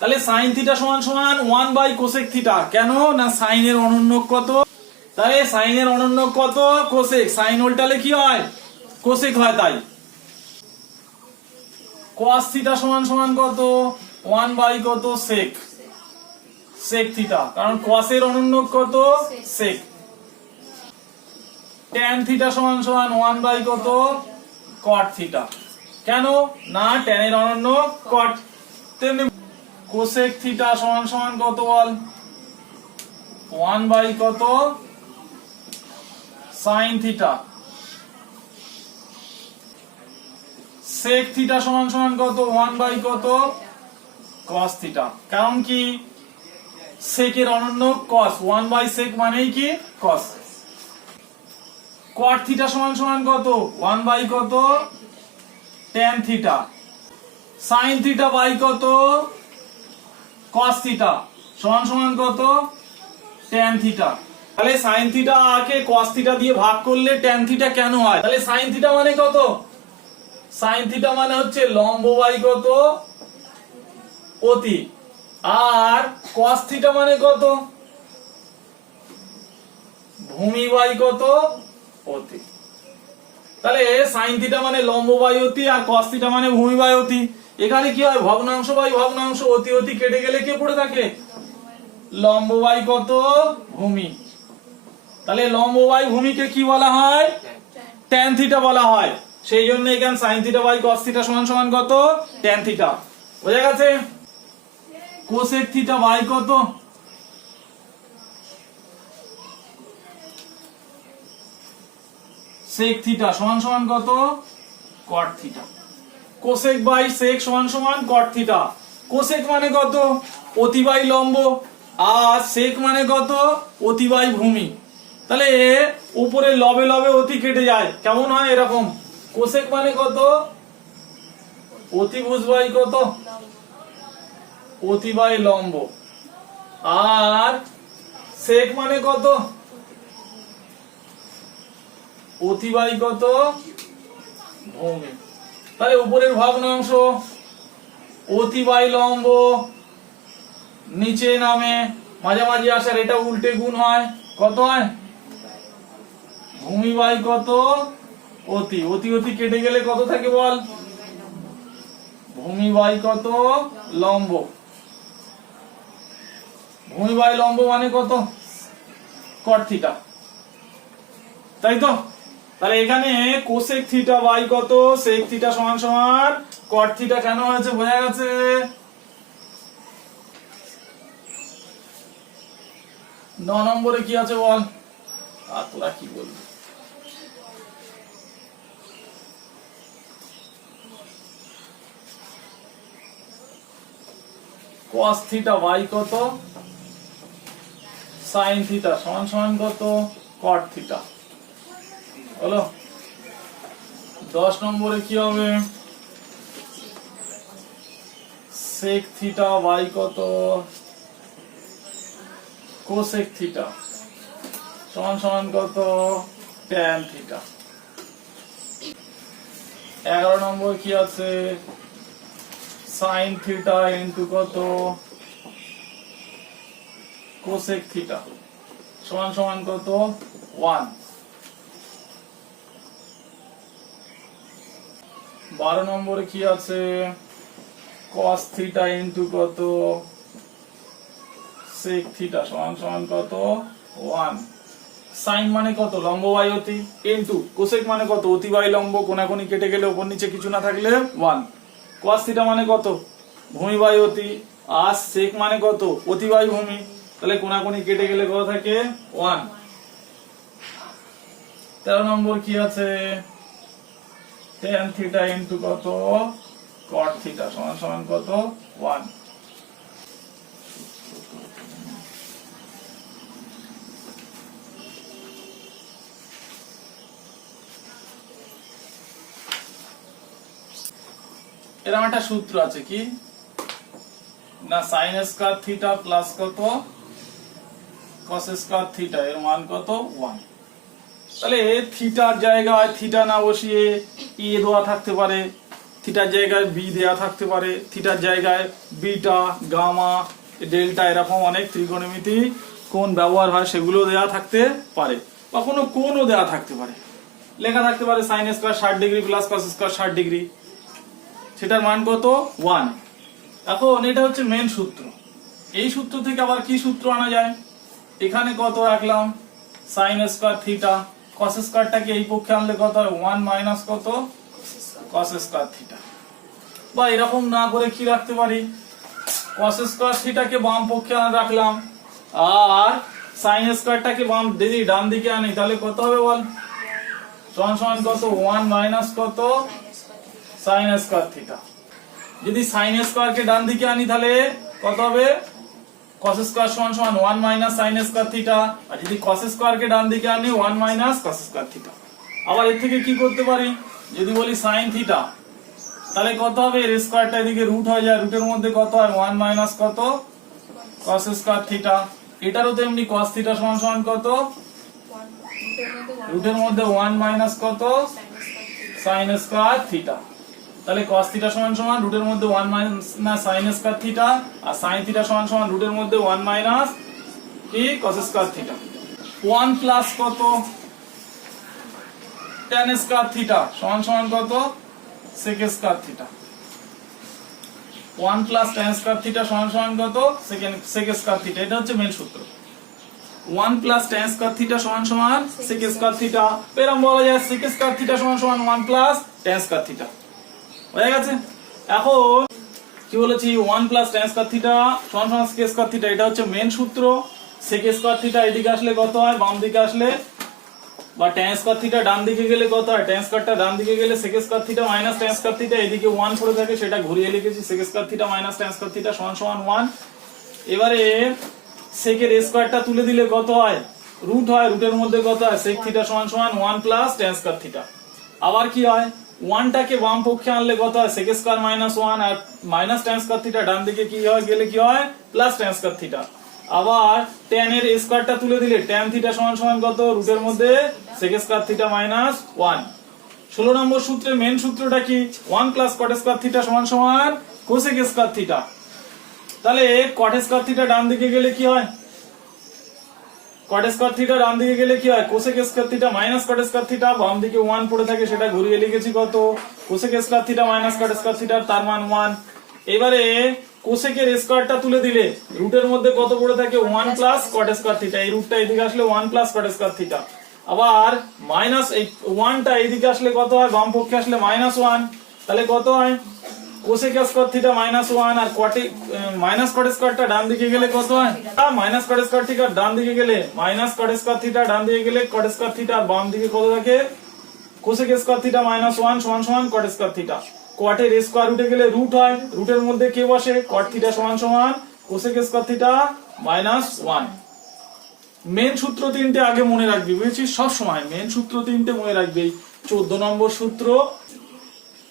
তাহলে sine theta সমান সমান ওয়ান বাই কোসেক থিটা কেন? না সাইনের অনন্য কত? তাহলে সাইনের অনন্য কত? কোসেক সাইন উল্টালে কি হয়? কোসেক হয় তাই। cos থিটা সমান সমান কত? ওয়ান বাই কত? সেক সেক থিটা কারণ এর অনন্য কত? সেক tan থিটা সমান সমান ওয়ান বাই কত? cot থিটা কেন? না এর অনন্য cot তেমনি কোসেক থিটা সমান সমান কত বল? ওয়ান বাই কত? সাইন থিটা সেক থিটা সমান সমান কত? ওয়ান বাই কত? কস থিটা কারণ কি? সেকের অনন্য কস ওয়ান বাই সেক মানেই কি? কস কট থিটা সমান সমান কত? ওয়ান বাই কত? Tan theta sine theta by কত? কস থিটা সমান সমান কত? টেন থিটা তাহলে সাইন থিটা কে কস থিটা দিয়ে ভাগ করলে টেন থিটা কেন হয়? তাহলে সাইন থিটা মানে কত? সাইন থিটা মানে হচ্ছে লম্ব বাই কত? অতি। আর কস থিটা মানে কত? ভূমি বাই কত? অতি। তাহলে সাইন থিটা মানে লম্ব বাই অতি আর কস থিটা মানে ভূমি বাই অতি। এখানে কি হয়? ভগ্নাংশ বাই ভগ্নাংশ, অতি অতি কেটে গেলে কে পড়ে থাকে? লম্ব বাই কত? ভূমি। তাহলে লম্ব বাই ভূমিকে কি বলা হয়? ট্যান থিটা বলা হয়। সেই জন্য এখানে sine theta by cos theta সমান সমান কত? ট্যান থিটা বোঝা গেছে? কোসেক থিটা বাই কত? সেক থিটা সমান সমান কত? Cot theta cosec by sec সমান সমান কট কোসেক মানে কত? অতিবাই লম্ব। আর সেক মানে কত? অতিবাই ভূমি। তাহলে উপরে লবে লবে অতি কেটে যায়। কেমন হয় এরকম? কোসেক মানে কত? অতিভুজ বাই কত? অতিবাই লম্ব। আর সেক মানে কত? অতিবাই কত? ভূমি। তাহলে উপরের ভগ্নাংশ অতিবাই লম্ব নিচে নামে মাঝামাঝি আসার এটা উল্টে গুণ হয়। কত হয়? ভূমি বাই কত? অতি। অতি অতি কেটে গেলে কত থাকে বল? ভূমি বাই কত? লম্ব। ভূমি বাই লম্ব মানে কত? কট তাই তো? তাহলে এখানে কোসেক থিটা বাই কত? সেক থিটা সমান সমান কট থিটা কেন হয়েছে? বোঝা গেছে? ন নম্বরে কি আছে বল? আর তোরা কি বলবি? cos থিটা বাই কত? sin থিটা সমান সমান কত? cot থিটা হলো দশ নম্বরে কি হবে? sec থিটা বাই কত? cosec থিটা সমান সমান কত? tan থিটা এগারো নম্বর কি আছে? সাইন থিটা ইন্টু কত? কোসেক থিটা সমান সমান কত? ওয়ান বারো নম্বরে কি আছে? কস থিটা ইন্টু কত? সেক থিটা সমান সমান কত? ওয়ান সাইন মানে কত? লম্ব বাই অতি ইন্টু কোসেক মানে কত? অতি বাই লম্ব। কোনাকুনি কেটে গেলে উপর নিচে কিছু না থাকলে ওয়ান cos থিটা মানে কত? ভূমি বাই আর সেক মানে কত? অতি বাই ভূমি। তাহলে কোনাকুনি কেটে গেলে কত থাকে? ওয়ান তেরো নম্বর কি আছে? Tan থিটা ইন্টু কত? cot থিটা সমান সমান কত? ওয়ান এরকম একটা সূত্র আছে কি? না সাইন স্কয়ার থিটা প্লাস কত? কস স্কয়ার থিটা এর মান কত? ওয়ান তাহলে থিটার জায়গায় থিটা না বসিয়ে এ দেওয়া থাকতে পারে, থিটার জায়গায় বি দেওয়া থাকতে পারে, থিটার জায়গায় বিটা, গামা, ডেল্টা এরকম অনেক ত্রিকোণমিতি কোন ব্যবহার হয়, সেগুলো দেওয়া থাকতে পারে বা কোনো কোনও দেওয়া থাকতে পারে। লেখা থাকতে পারে সাইন স্কোয়ার ষাট ডিগ্রি প্লাস কস স্কোয়ার ষাট ডিগ্রি সেটার মান কত? ওয়ান এখন এটা হচ্ছে মেন সূত্র। এই সূত্র থেকে আবার কি সূত্র আনা যায়? এখানে কত রাখলাম? সাইন স্কোয়ার থিটা কস স্কোয়ারটাকে এই পক্ষে আনলে কত হয়? ওয়ান মাইনাস কত? কস স্কোয়ার থিটা বা এরকম না করে কি রাখতে পারি? কস স্কোয়ার থিটাকে বাম পক্ষে রাখলাম। আর সাইন স্কোয়ারটাকে বাম যদি ডান দিকে আনি, তাহলে কত হবে বল? সমান সমান কত? ওয়ান মাইনাস কত? সাইন স্কোয়ার থিটা যদি সাইন স্কোয়ার কে ডান দিকে আনি, তাহলে কত হবে? Cos স্কোয়ার সমান সমান 1 মাইনাস sin স্কোয়ার থিটা আর যদি cos স্কোয়ার কে ডান দিকে আনি 1 মাইনাস cos স্কোয়ার থিটা আবার এর থেকে কি করতে পারি? যদি বলি sin থিটা তাহলে কত হবে? এর স্কোয়ারটা এদিকে রুট হয়ে যায়। রুটের মধ্যে কত? হয় 1 মাইনাস কত? cos স্কোয়ার থিটা এটারও তেমনি cos থিটা সমান সমান কত? রুটের মধ্যে 1 মাইনাস কত? sin স্কোয়ার থিটা তাহলে cos থিটা সমান সমান রুটের মধ্যে 1 মাইনাস sin থিটা আর sin থিটা সমান সমান রুটের মধ্যে 1 মাইনাস কি cos থিটা 1 প্লাস কত tan থিটা সমান সমান কত sec square theta 1 plus tan theta সমান সমান কত sec স্কয়ার থিটা এটা হচ্ছে মেন সূত্র 1 প্লাস tan থিটা সমান সমান sec স্কয়ার থিটা এরকম বলা যায় sec স্কয়ার থিটা সমান সমান 1 প্লাস tan থিটা হয়ে গেছে। এখন কি বলেছি? One plus tan square theta সমান সমান স্কে স্কোয়ার থিটা এটা হচ্ছে মেন সূত্র। সেক স্কোয়ার থিটা এদিকে আসলে কত হয়? বাম দিকে আসলে। বা ট্যান স্কোয়ার থিটা ডান দিকে গেলে কত হয়? ট্যান স্কোয়ারটা ডান দিকে গেলে sec square theta minus tan square theta এদিকে ওয়ান পড়ে থাকে, সেটা ঘুরিয়ে লিখেছি। Sec square theta minus tan square theta সমান সমান ওয়ান এবারে সেকের স্কোয়ারটা তুলে দিলে কত হয়? রুট হয় রুটের মধ্যে কত হয়? সেক থিটা সমান সমান one plus tan square theta আবার কি হয়? ওয়ানটাকে বাম পক্ষে আনলে কত হয়? সেক স্কোয়ার মাইনাস ওয়ান আর মাইনাস ট্যান স্কোয়ার থিটা ডান দিকে কি হয়? গেলে কি হয়? প্লাস ট্যান স্কোয়ার থিটা আবার ট্যান এর স্কোয়ারটা তুলে দিলে ট্যান থিটা সমান সমান কত? রুটের মধ্যে sec square theta minus one ষোলো নম্বর সূত্রের মেন সূত্রটা কি? One plus cot square theta সমান সমান কোসেক স্কোয়ার থিটা তাহলে কট স্কোয়ার থিটা ডান দিকে গেলে কি হয়? কট স্কোয়ার থিটা গেলে কি হয়? Cosec square minus cot square one পড়ে থাকে, সেটা ঘুরিয়ে কত? মাইনাস তার ওয়ান এবারে স্কোয়ারটা তুলে দিলে রুটের মধ্যে কত পড়ে থাকে? One plus cot theta. এই রুটটা এদিকে আসলে ওয়ান প্লাস কট থিটা। আবার মাইনাস এই ওয়ানটা এইদিকে আসলে কত হয়? বাম পক্ষে আসলে মাইনাস ওয়ান তাহলে কত হয়? Cosec square theta minus one আর কটে মাইনাস কট স্কোয়ারটা ডান দিকে গেলে কত হয়? মাইনাস কট স্কোয়ার থিটা ডান দিকে গেলে মাইনাস কট স্কোয়ার থিটা ডান দিকে গেলে স্কোয়ার থিটা বাম দিকে কত থাকে? Cosec square theta minus one সমান সমান কট স্কোয়ার থিটা স্কোয়ার রুটে গেলে রুট হয় রুটের মধ্যে কে বসে কট থিটা সমান সমান cosec square theta minus one main সূত্র তিনটে আগে মনে রাখবি, বুঝেছিস? সব সময় মেন সূত্র তিনটে মনে রাখবি। চোদ্দ নম্বর সূত্র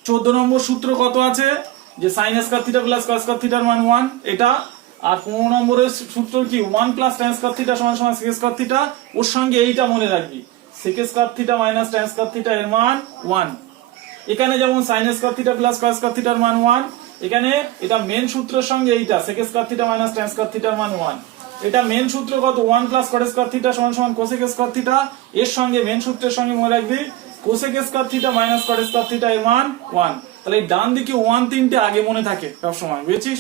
চোদ্দ নম্বর সূত্র কত আছে যে sine square theta plus cos square থিটার মান ওয়ান এটা আর পনেরো নম্বরের সূত্র কি one plus tan square theta সমান সমান সেক স্কয়ার থিটা ওর সঙ্গে এইটা মনে রাখবি sec square theta minus tan square theta এর মান ওয়ান এখানে যেমন sine square theta plus cos square থিটার মান ওয়ান এখানে এটা মেন সূত্রের সঙ্গে এইটা sec square theta minus tan square থিটার মান ওয়ান এটা মেন সূত্র কত one plus cot square theta সমান সমান কোসেক স্কয়ার থিটা এর সঙ্গে মেন সূত্রের সঙ্গে মনে রাখবি cosec square theta minus cot square theta এর মান ওয়ান তাহলে ডান দিকে ওয়ান তিনটে আগে মনে থাকে সবসময়, বুঝেছিস?